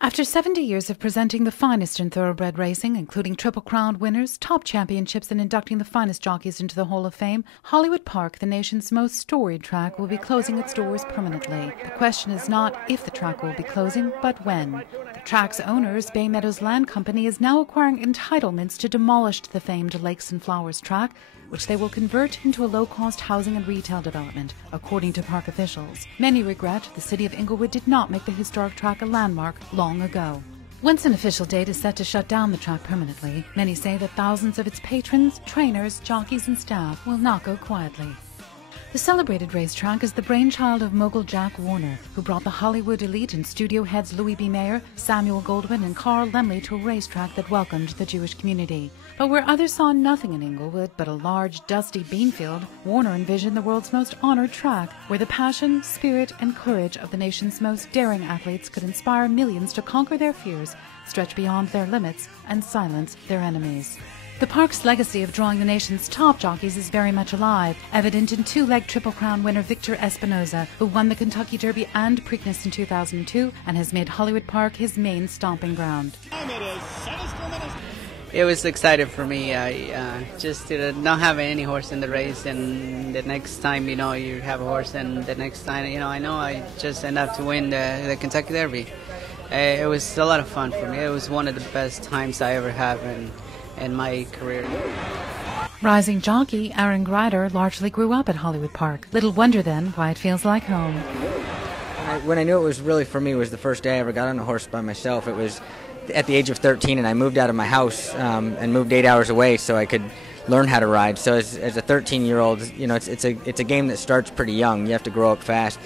After 70 years of presenting the finest in thoroughbred racing, including Triple Crown winners, top championships, and inducting the finest jockeys into the Hall of Fame, Hollywood Park, the nation's most storied track, will be closing its doors permanently. The question is not if the track will be closing, but when. The track's owners, Meadows Land Co, is now acquiring entitlements to demolish the famed Lakes and Flowers track, which they will convert into a low-cost housing and retail development, according to park officials. Many regret the City of Inglewood did not make the historic track a landmark long ago. Once an official date is set to shut down the track permanently, many say that thousands of its patrons, trainers, jockeys and staff will not go quietly. The celebrated racetrack is the brainchild of mogul Jack Warner, who brought the Hollywood elite and studio heads Louis B. Mayer, Samuel Goldwyn and Carl Laemmle to a racetrack that welcomed the Jewish community. But where others saw nothing in Inglewood but a large, dusty beanfield, Warner envisioned the world's most honored track, where the passion, spirit and courage of the nation's most daring athletes could inspire millions to conquer their fears, stretch beyond their limits and silence their enemies. The park's legacy of drawing the nation's top jockeys is very much alive, evident in two-leg Triple Crown winner Victor Espinoza, who won the Kentucky Derby and Preakness in 2002 and has made Hollywood Park his main stomping ground. It was exciting for me. I just did not have any horse in the race, and the next time, you have a horse, and the next time, I know I just end up to win the Kentucky Derby. It was a lot of fun for me. It was one of the best times I ever have in my career. Rising jockey Aaron Grider largely grew up at Hollywood Park. Little wonder then why it feels like home. When I knew it was really for me was the first day I ever got on a horse by myself. It was at the age of 13, and I moved out of my house and moved 8 hours away so I could learn how to ride. So as a 13-year-old, it's a game that starts pretty young. You have to grow up fast.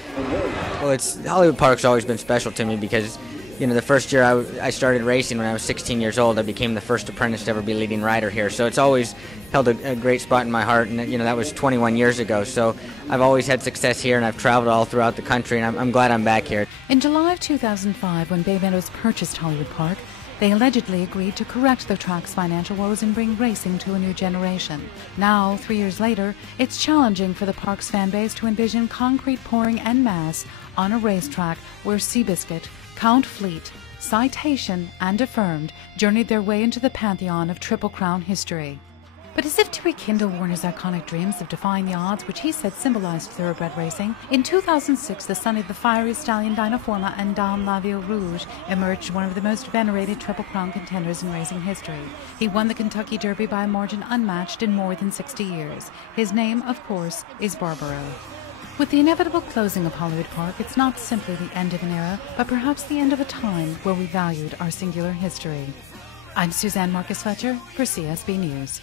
Well, Hollywood Park's always been special to me because the first year I started racing when I was 16 years old, I became the first apprentice to ever be leading rider here. So it's always held a great spot in my heart, and that was 21 years ago. So I've always had success here, and I've traveled all throughout the country, and I'm glad I'm back here. In July of 2005, when Bay Meadows purchased Hollywood Park, they allegedly agreed to correct the track's financial woes and bring racing to a new generation. Now, 3 years later, it's challenging for the park's fan base to envision concrete pouring en masse on a racetrack where Seabiscuit, Count Fleet, Citation and Affirmed journeyed their way into the pantheon of Triple Crown history. But as if to rekindle Warner's iconic dreams of defying the odds, which he said symbolized thoroughbred racing, in 2006 the son of the fiery stallion Dynaforma and Dame Lavio Rouge emerged one of the most venerated Triple Crown contenders in racing history. He won the Kentucky Derby by a margin unmatched in more than 60 years. His name, of course, is Barbaro. With the inevitable closing of Hollywood Park, it's not simply the end of an era, but perhaps the end of a time where we valued our singular history. I'm Suzanne Marcus Fletcher for CSB News.